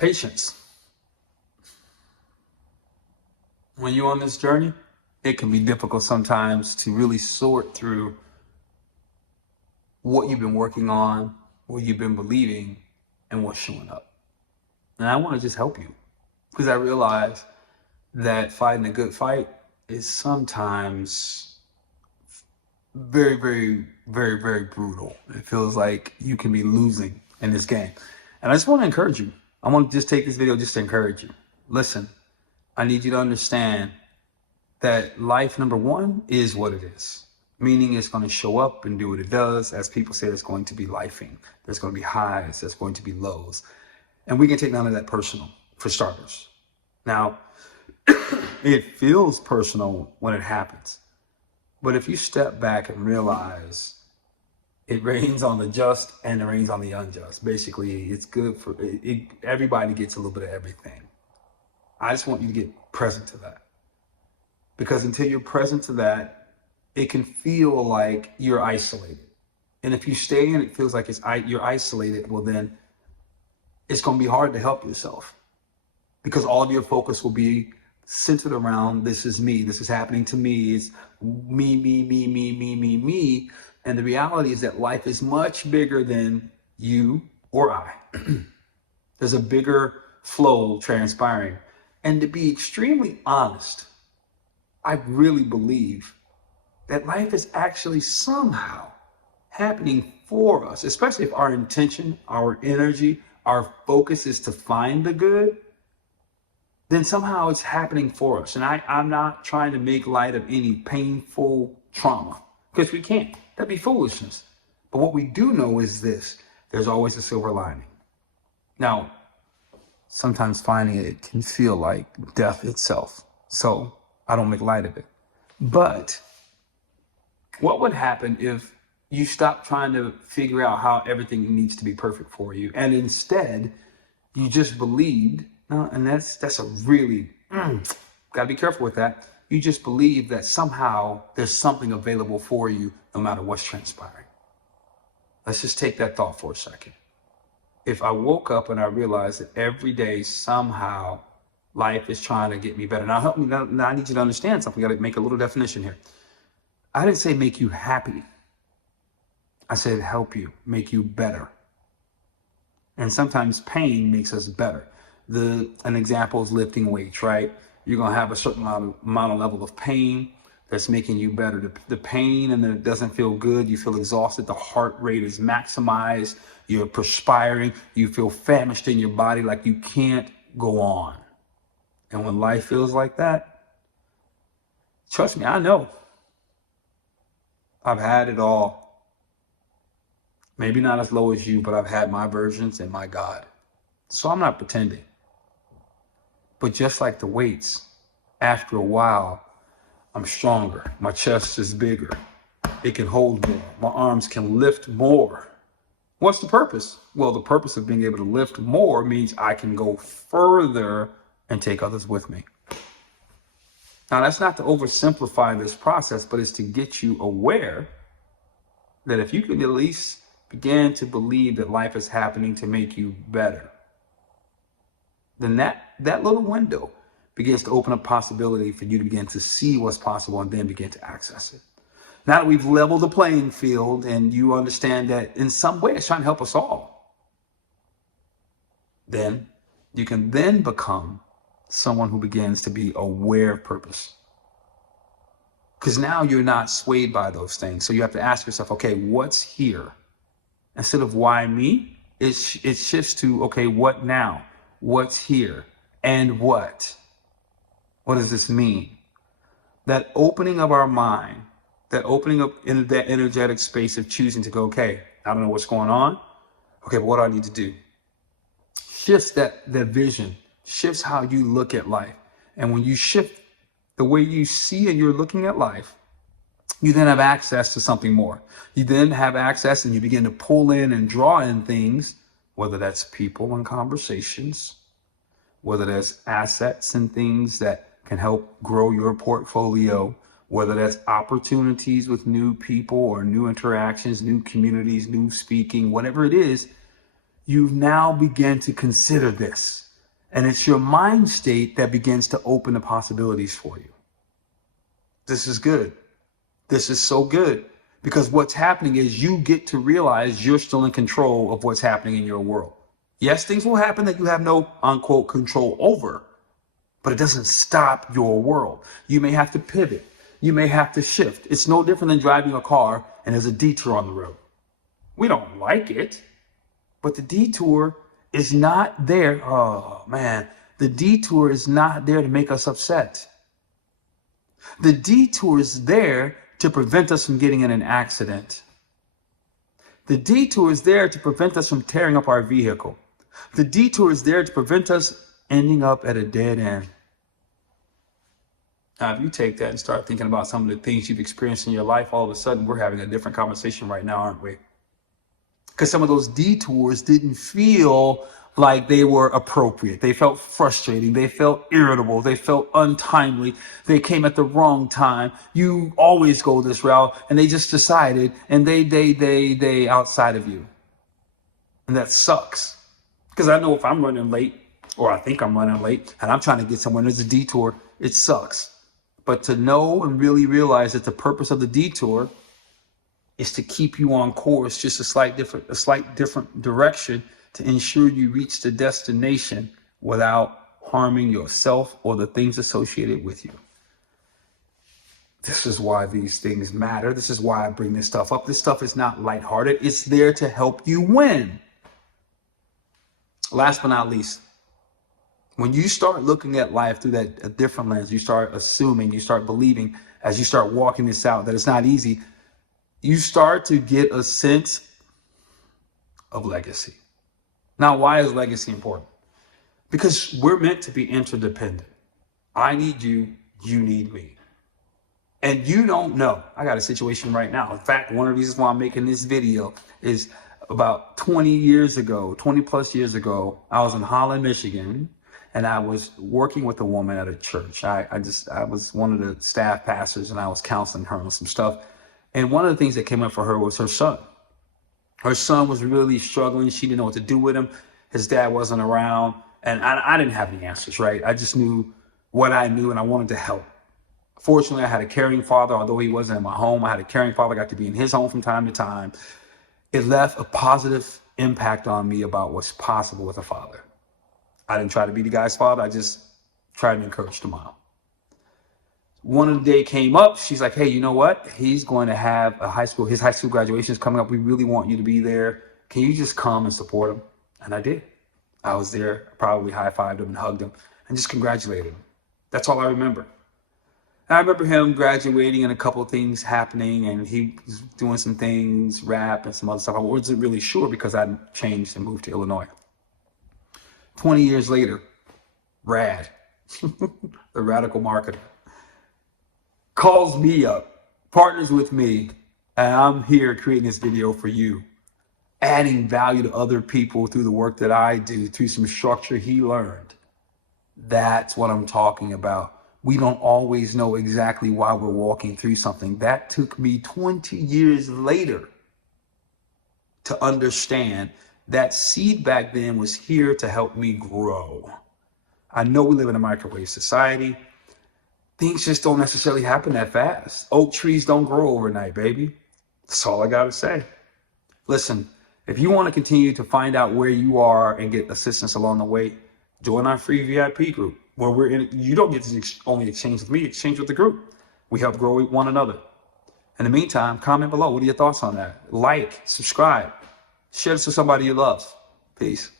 Patience. When you're on this journey, it can be difficult sometimes to really sort through what you've been working on, what you've been believing, and what's showing up. And I want to just help you because I realize that fighting a good fight is sometimes very, very, very, very brutal. It feels like you can be losing in this game. And I just want to encourage you. I want to just take this video just to encourage you. Listen, I need you to understand that life, number one, is what it is. Meaning it's going to show up and do what it does. As people say, it's going to be lifing. There's going to be highs. There's going to be lows. And we can take none of that personal, for starters. Now, it feels personal when it happens. But if you step back and realize it rains on the just and it rains on the unjust, basically it's good for everybody gets a little bit of everything. I just want you to get present to that. Because until you're present to that, it can feel like you're isolated. And if you stay and it feels like you're isolated, well then it's going to be hard to help yourself. Because all of your focus will be centered around, this is me, this is happening to me, it's me, me, me, me, me, me, me. And the reality is that life is much bigger than you or I. There's a bigger flow transpiring. And to be extremely honest, I really believe that life is actually somehow happening for us, especially if our intention, our energy, our focus is to find the good, then somehow it's happening for us. And I'm not trying to make light of any painful trauma, because we can't. That'd be foolishness. But what we do know is this: there's always a silver lining. Now, sometimes finding it can feel like death itself. So I don't make light of it. But what would happen if you stop trying to figure out how everything needs to be perfect for you, and instead you just believed, and that's a really, gotta be careful with that. You just believe that somehow there's something available for you no matter what's transpiring. Let's just take that thought for a second. If I woke up and I realized that every day somehow life is trying to get me better. Now help me, now I need you to understand something. I gotta make a little definition here. I didn't say make you happy. I said help you, make you better. And sometimes pain makes us better. An example is lifting weights, right? You're gonna have a certain amount of level of pain that's making you better. The pain and it doesn't feel good, you feel exhausted, the heart rate is maximized, you're perspiring, you feel famished in your body like you can't go on. And when life feels like that, trust me, I know. I've had it all. Maybe not as low as you, but I've had my versions and my God. So I'm not pretending. But just like the weights, after a while, I'm stronger. My chest is bigger. It can hold more. My arms can lift more. What's the purpose? Well, the purpose of being able to lift more means I can go further and take others with me. Now, that's not to oversimplify this process, but it's to get you aware that if you can at least begin to believe that life is happening to make you better, then that little window begins to open up possibility for you to begin to see what's possible and then begin to access it. Now that we've leveled the playing field and you understand that in some way it's trying to help us all, then you can then become someone who begins to be aware of purpose. Because now you're not swayed by those things. So you have to ask yourself, okay, what's here? Instead of why me, it shifts to, okay, what now? What's here? And what? What does this mean? That opening of our mind, that opening up in that energetic space of choosing to go, okay, I don't know what's going on. Okay, but what do I need to do? Shifts that vision, shifts how you look at life. And when you shift the way you see and you're looking at life, you then have access to something more. You then have access and you begin to pull in and draw in things, whether that's people and conversations, whether that's assets and things that can help grow your portfolio, whether that's opportunities with new people or new interactions, new communities, new speaking, whatever it is, you've now begun to consider this. And it's your mind state that begins to open the possibilities for you. This is good. This is so good. Because what's happening is you get to realize you're still in control of what's happening in your world. Yes, things will happen that you have no, unquote, control over, but it doesn't stop your world. You may have to pivot. You may have to shift. It's no different than driving a car and there's a detour on the road. We don't like it, but the detour is not there. Oh, man. The detour is not there to make us upset. The detour is there to prevent us from getting in an accident. The detour is there to prevent us from tearing up our vehicle. The detour is there to prevent us ending up at a dead end. Now, if you take that and start thinking about some of the things you've experienced in your life, all of a sudden we're having a different conversation right now, aren't we? Because some of those detours didn't feel like they were appropriate. They felt frustrating. They felt irritable. They felt untimely. They came at the wrong time. You always go this route, and they just decided, and they outside of you. And that sucks. Because I know if I'm running late, or I think I'm running late, and I'm trying to get somewhere, and there's a detour, it sucks. But to know and really realize that the purpose of the detour is to keep you on course, just a slight different direction, to ensure you reach the destination without harming yourself or the things associated with you. This is why these things matter. This is why I bring this stuff up. This stuff is not lighthearted. It's there to help you win. Last but not least, when you start looking at life through a different lens, you start assuming, you start believing, as you start walking this out, that it's not easy, you start to get a sense of legacy. Now, why is legacy important? Because we're meant to be interdependent. I need you, you need me. And you don't know. I got a situation right now. In fact, one of the reasons why I'm making this video is about 20 plus years ago, I was in Holland, Michigan, and I was working with a woman at a church. I was one of the staff pastors, and I was counseling her on some stuff. And one of the things that came up for her was her son. Her son was really struggling. She didn't know what to do with him. His dad wasn't around. And I didn't have any answers, right? I just knew what I knew, and I wanted to help. Fortunately, I had a caring father. Although he wasn't in my home, I had a caring father. I got to be in his home from time to time. It left a positive impact on me about what's possible with a father. I didn't try to be the guy's father. I just tried to encourage the mom. One of the day came up. She's like, hey, you know what? He's going to have his high school graduation is coming up. We really want you to be there. Can you just come and support him? And I did. I was there, probably high-fived him and hugged him and just congratulated him. That's all I remember. And I remember him graduating and a couple of things happening, and he was doing some things, rap and some other stuff. I wasn't really sure because I changed and moved to Illinois. 20 years later, Rad, the radical marketer, calls me up, partners with me, and I'm here creating this video for you, adding value to other people through the work that I do, through some structure he learned. That's what I'm talking about. We don't always know exactly why we're walking through something. That took me 20 years later to understand that seed back then was here to help me grow. I know we live in a microwave society. Things just don't necessarily happen that fast. Oak trees don't grow overnight, baby. That's all I gotta say. Listen, if you want to continue to find out where you are and get assistance along the way, join our free VIP group where you don't get to only exchange with me, exchange with the group. We help grow one another. In the meantime, comment below. What are your thoughts on that? Like, subscribe, share this with somebody you love. Peace.